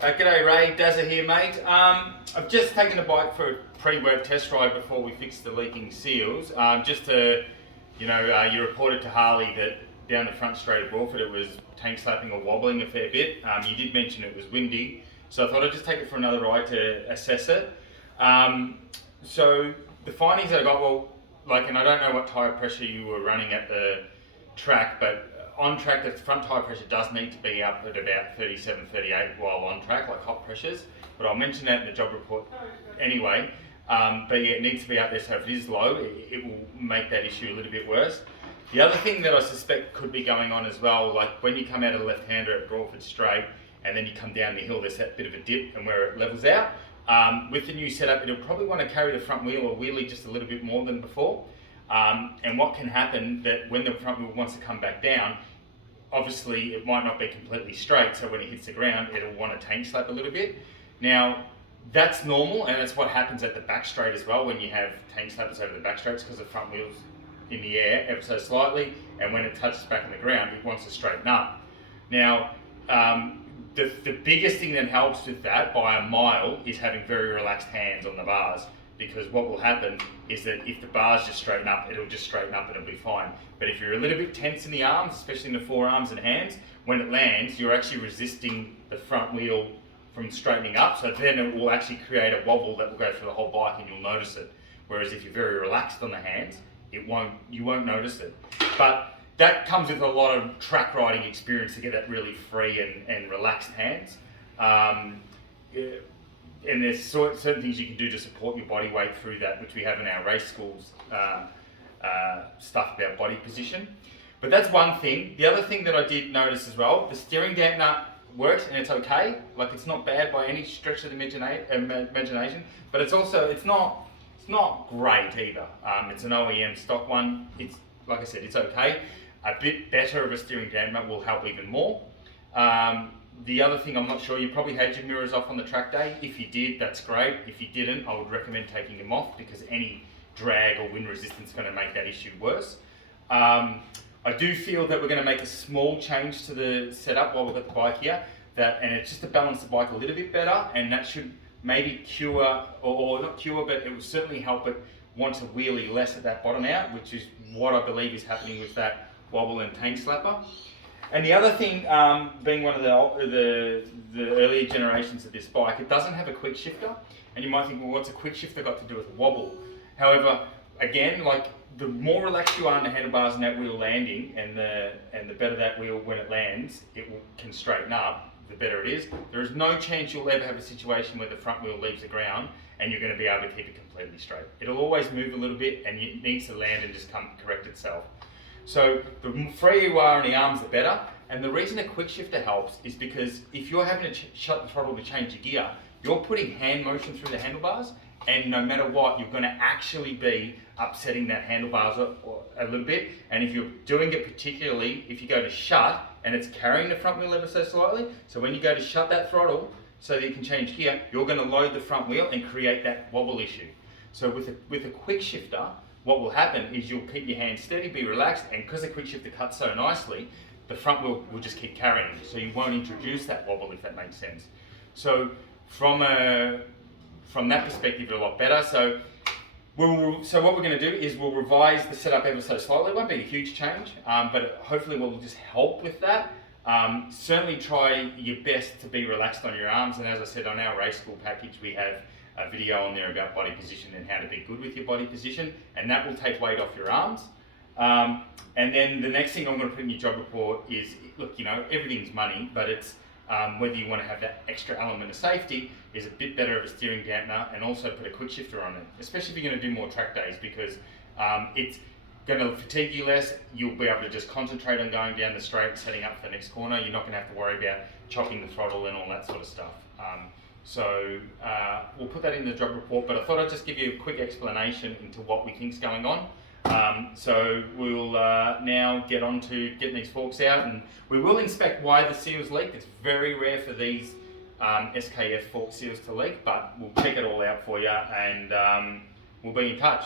G'day Ray, Dazza here mate. I've just taken the bike for a pre-work test ride before we fix the leaking seals. Just to, you reported to Harley that down the front straight of Broadford it was tank slapping or wobbling a fair bit. You did mention it was windy, so I thought I'd just take it for another ride to assess it. So the findings that I got, and I don't know what tyre pressure you were running at the track, but on track the front tyre pressure does need to be up at about 37, 38 while on track, like hot pressures, but I'll mention that in the job report anyway. But yeah, it needs to be up there, so if it is low, it will make that issue a little bit worse. The other thing that I suspect could be going on as well, like when you come out of the left-hander at Broadford Straight and then you come down the hill, there's that bit of a dip and where it levels out. With the new setup, it'll probably want to carry the front wheel or wheelie just a little bit more than before. And what can happen that when the front wheel wants to come back down, obviously it might not be completely straight, so when it hits the ground it'll want to tank slap a little bit. Now that's normal, and that's what happens at the back straight as well when you have tank slappers over the back straights, because the front wheel's in the air ever so slightly, and when it touches back on the ground it wants to straighten up. Now the biggest thing that helps with that by a mile is having very relaxed hands on the bars, because what will happen is that if the bars just straighten up, it'll just straighten up and it'll be fine. But if you're a little bit tense in the arms, especially in the forearms and hands, when it lands, you're actually resisting the front wheel from straightening up, so then it will actually create a wobble that will go through the whole bike and you'll notice it. Whereas if you're very relaxed on the hands, you won't notice it. But that comes with a lot of track riding experience to get that really free and relaxed hands. And there's certain things you can do to support your body weight through that, which we have in our race schools stuff about body position. But that's one thing. The other thing that I did notice as well, the steering dampener works and it's okay. Like, it's not bad by any stretch of the imagination, but it's not great either. It's an OEM stock one. It's, like I said, it's okay. A bit better of a steering dampener will help even more. The other thing, I'm not sure, you probably had your mirrors off on the track day. If you did, that's great. If you didn't, I would recommend taking them off, because any drag or wind resistance is going to make that issue worse. I do feel that we're going to make a small change to the setup while we've got the bike here, and it's just to balance the bike a little bit better, and that should maybe cure, or not cure, but it will certainly help it want to wheelie less at that bottom out, which is what I believe is happening with that wobble and tank slapper. And the other thing, being one of the earlier generations of this bike, it doesn't have a quick shifter, and you might think, well, what's a quick shifter got to do with a wobble? However, again, like, the more relaxed you are in the handlebars and that wheel landing, and the better that wheel when it lands, can straighten up, the better it is. There is no chance you'll ever have a situation where the front wheel leaves the ground and you're going to be able to keep it completely straight. It'll always move a little bit, and it needs to land and just correct itself. So the freer you are in the arms, the better. And the reason a quick shifter helps is because if you're having to shut the throttle to change your gear, you're putting hand motion through the handlebars, and no matter what, you're going to actually be upsetting that handlebars a little bit. And if you're doing it, particularly if you go to shut and it's carrying the front wheel ever so slightly, so when you go to shut that throttle so that you can change gear, you're going to load the front wheel and create that wobble issue. So with a quick shifter, what will happen is you'll keep your hands steady, be relaxed, and because the quick shifter cuts so nicely, the front wheel will just keep carrying you, so you won't introduce that wobble, if that makes sense. So from that perspective, it's a lot better. So what we're going to do is we'll revise the setup ever so slightly. It won't be a huge change, but hopefully we'll just help with that. Certainly try your best to be relaxed on your arms, and as I said, on our race school package we have a video on there about body position and how to be good with your body position, and that will take weight off your arms. And then the next thing I'm going to put in your job report is, look, everything's money, but it's whether you want to have that extra element of safety is a bit better of a steering dampener, and also put a quick shifter on it, especially if you're going to do more track days, because it's going to fatigue you less. You'll be able to just concentrate on going down the straight and setting up for the next corner. You're not going to have to worry about chopping the throttle and all that sort of stuff. So we'll put that in the job report, but I thought I'd just give you a quick explanation into what we think's going on. So we'll now get on to getting these forks out, and we will inspect why the seals leaked. It's very rare for these SKF fork seals to leak, but we'll check it all out for you, and we'll be in touch.